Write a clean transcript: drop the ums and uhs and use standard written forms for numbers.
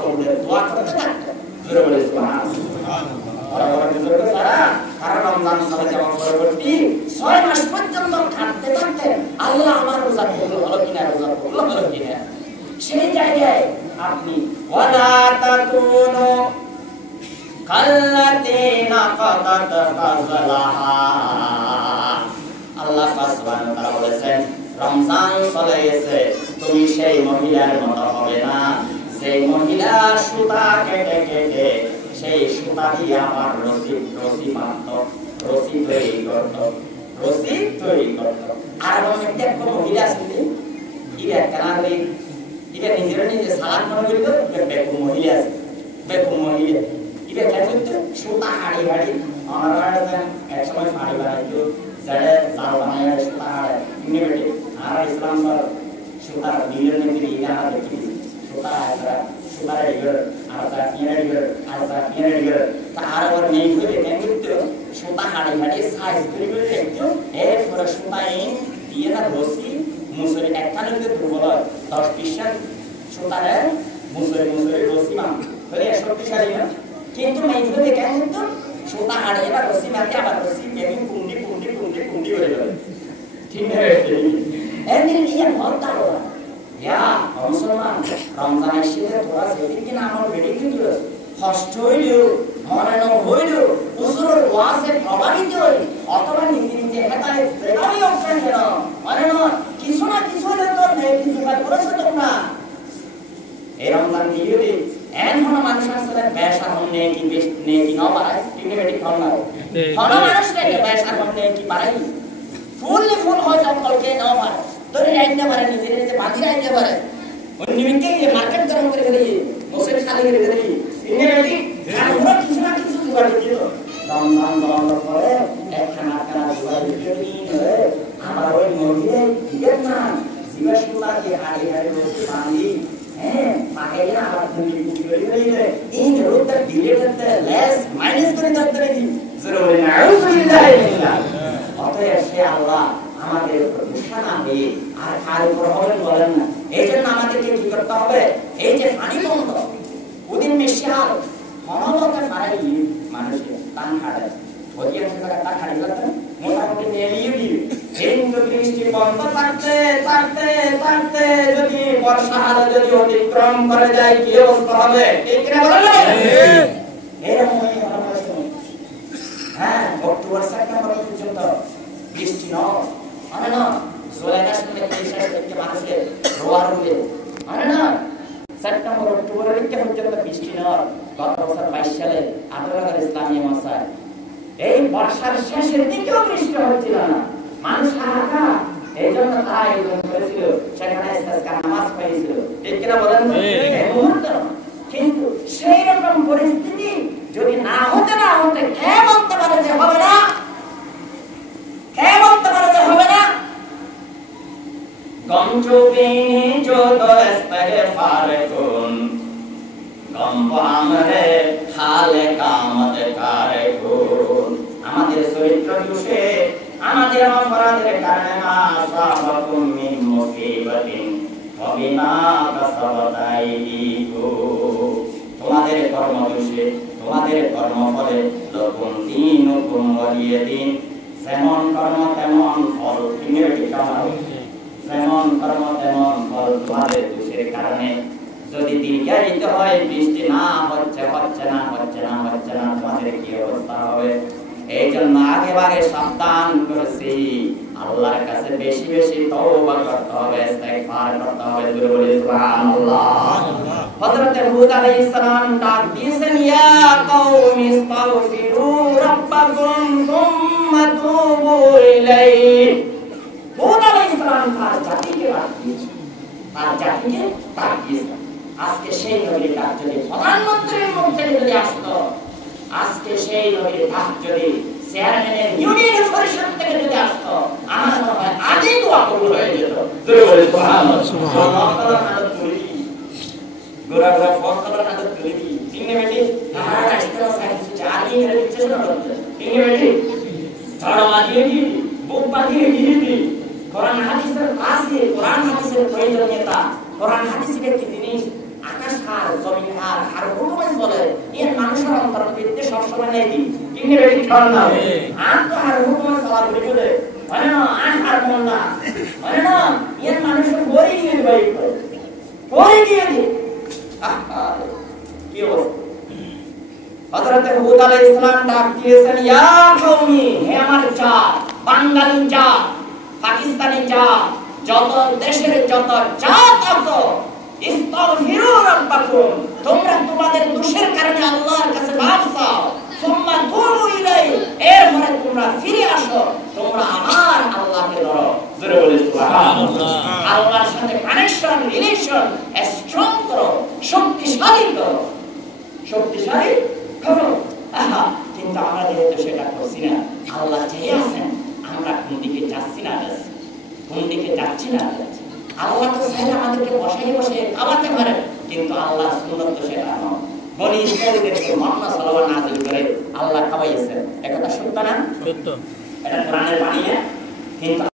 কবুলের দোয়া করতে থাকতো। জোরে বলে সুবহানাল্লাহ। কারণ রমজান সালে যাওয়ার পরবর্তী 6 মাস পর্যন্ত খাটতে থাকতেন আল্লাহ আমার রোজা কবুল হলো কিনা, রোজা কবুল হলো কিনা। সেই জায়গায় আপনি ওয়ালা তাকুনু কাল্লাতিনা কাদাত কাযলাহা, আল্লাহ সুবহানাহু ওয়া তাআলা বলেছেন রমজান চলে গেছে, তুমি সেই মহিলার মতো হবে না সেই মহিলা সুতা কেটে কেটে সেই সুতা দিয়ে আমার রশি বাঁধত, রশি তৈরি করত, রশি তৈরি করত। আর একটা মহিলা আছে ইরা কানারে ইরা নিজে সালাদ মনে করতো বেকুম মহিলা আছে, বেকুম মহিলা ইরা কেমন সুতা হাড়ি হাড়ি আমার এক সময় শাড়ি বানাইতো যারা জাল বানায় সুতা হাড়ে ইউনিভার্সিটি আর ইসলাম সুতার দিলের মধ্যে ইরা দেখি সুতা আছে সুতার এগুলো আর তা এগুলো আর তা এগুলো তার ওর নেই করে কিন্তু সুতা হাড়ি হাড়ি সাইজ করে করে একটু এরপরে সুতা দিয়ে না রশি মুসুরি একখানে যদি দুর্বল 10-20 সুতারে মুসুরি রশি মান তাহলে শক্তিশালী না, কিন্তু মেঘগুলো দেখে কিন্তু সুতা হাড়িয়ে না রশি মারতে আবার রশি বেবি কুন্ডি কুন্ডি কুন্ডি কুন্ডি হয়ে যাবে, ঠিক না? এমনি নিয়ে ভর্তা হওয়া ইয়া মুসলমান রমজানের শীতে তোরা যেদিন কিনা আমার বেড়ে কিন্তু কষ্ট হইল মনে ন হইল হুজুরের ওয়াজে প্রভাবিত হই অথবা নিজে নিজে হেতায় যেভাবেই অপশন কেন মনে ন কিছু না কিছু হলে তোর নেই কিছু করেছো তোমরা এই রমজান দিয়ে দিই এন হন মানুষ আসলে ব্যবসা হন নেই কি বেশ নেই কি না বাড়ায় টিকনেবেটিক হন না হন মানুষ নেই ব্যবসা হন নেই কি বাড়াই ফুললি ফুল হয় জঙ্গলকে না বাড়ায় তোরে রাইতে পারে নিজে নিজে বাঁধি রাইতে পারে অন্য মিনিটে মার্কেট গরম করে গেলি মোসের খালি করে গেলি টিকনেবেটিক আর ওরা কিছু না কিছু জোগাড় দিল রমজান বন্ধ করে একখানা কানা জোগাড় দিল আমার ওই মন্দিরে দিবেন না জীবাশুমাকে হাড়ি হাড়ি বসে বাঁধি হ্যাঁ পাকে না আবার তুমি কুটি করে দিলে এই রোদটা ডিলেটতে লেস মাইনাস করে দিতে নাকি জোরে বলে না আউযুবিল্লাহি মিনাল্লাহ। অতএব সে আল্লাহ আমাদের প্রশংসা না হয়ে আর কার উপর হবেন বলেন না, এই জন্য আমাদেরকে কি করতে হবে, এই যে পানি বন্ধ ওদিন মেশিয়াল হনলকে ফারাই মানুষের টান খাড়ে ওদিন সেটা টান খাড়ি করতে মোটামুটি নেলিয়ে দিবে কিন্তু বৃষ্টি বন্ধ থাকতে থাকতে থাকতে যদি বর্ষাকাল যদি অতিক্রম করে যায় কি অবস্থা হবে, ঠিক না বলেন? এরকম হ্যাঁ অক্টোবর সেপ্টেম্বর পর্যন্ত বৃষ্টি নয় মানে না জুলাই মাসের থেকে মানুষের রোয়া রুবে মানে না সেপ্টেম্বর অক্টোবরের দিকে পর্যন্ত বৃষ্টি নয়। গত বছর 22 সালে 18 ইসলামী মাসায় এই বর্ষার শেষের দিকেও বৃষ্টি হচ্ছিল না, মানুষ হাহাকার। এই জন্য তারা আয়োজন করেছিল, সেখানে নামাজ পড়েছিল, ঠিক কিনা বলেন? কিন্তু সেই রকম পরিস্থিতি যদি না হতে কে বলতে পারে যে হবে না, কে বলতে পারে যে হবে না? গমচুবিনি যত ইস্তেগফার করুন গম আমরে খালে কামত কারে করুন। আমাদের চরিত্র দোষে আমাদের অপরাধের কারণে মা সাবাকুম মিন মুসিবাতিন ওয়াবিমা কাসাবাত আইদিকুম, তোমাদের কর্ম দোষে তোমাদের কর্মফলে লকুম দীনুকুম ওয়ালিয়াদিন, যেমন কর্ম তেমন ফল, যেমন কর্ম তেমন ফল। তোমাদের দোষের কারণে যদি দীর্ঘায়িত হয়, বৃষ্টি না হচ্ছে না তোমাদের কি অবস্থা হবে? এই জন্য আগে ভাগে সাবধান করেছি, আল্লাহর কাছে বেশি বেশি তওবা করতে হবে, ইস্তেগফার করতে হবে। জোরে বলি সুবহানাল্লাহ। হযরত হুদ আলাইহিস সালাম ডাক দিয়েছেন, ইয়া কওমি ইস্তাগফিরু রাব্বাকুম সুম্মা তুবু ইলাইহি। হুদ আলাইহিস সালাম তার জাতিকে ডাক দিয়েছেন, আজকে সেই নবীর ডাক যদি প্রধানমন্ত্রীর মুখ থেকে যদি আসতো, আজকে সেই নবীর ডাক যদি চেয়ারম্যানের ইউনিয়ন পরিষদ থেকে যদি আসতো, আমার মনে হয় আগেই দোয়া কবুল হয়ে যেত। জোরে বলে সুবহানাল্লাহ। সুবহানাল্লাহ। হাত তুলি গোরা গোরা ফকর হাত তুলি তিননে বেটি তারা রাষ্ট্র সাহিত্য জারি করে চেষ্টা করতে তিননে বেটি ছাড়া মারিয়ে দি বুক বাঁধিয়ে দি কোরআন হাদিসের কাছে কোরআন হাদিসের প্রয়োজনীয়তা, কোরআন হাদিসের একটি জিনিস আকাশ আর জমিন আর হুকুমে চলে এর মানুষের অন্তর ভিত্তি সবসময় নেই কি কিনে বেশি খাওয়া না আর তো আর হুকুমে চলার ভিতরে হয় না আর মন না হয় না এর মানুষের বই দিয়ে দেবে বই দিয়ে দিই কি অবস্থা হযরত হুদ আলাইহিস সালাম ডাক দিয়েছেন ইয়া কওমি হে আমার জাত বাঙালি জাত পাকিস্তানি জাত যত দেশের যত জাত আছে ইস্তাগফিরু রাব্বাকুম তোমরা তোমাদের দোষের কারণে আল্লাহর কাছে মাফ চাও সুম্মা তুবু ইলাই এরপরে তোমরা ফিরে আসো তোমরা আমার আল্লাহকে ধরো জোরে বলে সুবহানাল্লাহ আল্লাহর সাথে কানেকশন রিলেশন স্ট্রং করো শক্তিশালী করো কিন্তু আমরা যেহেতু সেটা করছি না আল্লাহ চেয়ে আছেন আমরা কোন দিকে যাচ্ছি না কোন দিকে যাচ্ছি না আল্লাহ তো চাইলে আমাদেরকে বসে খাওয়াতে পারেন কিন্তু আল্লাহ সুন্নত তো সেটা নয় বনি ইসরাঈলদেরকে মান্না সালাওয়াত নাযিল করে আল্লাহ খাওয়াইয়েছেন একথা সত্য না সত্য এটা কোরআনের বাণী কিন্তু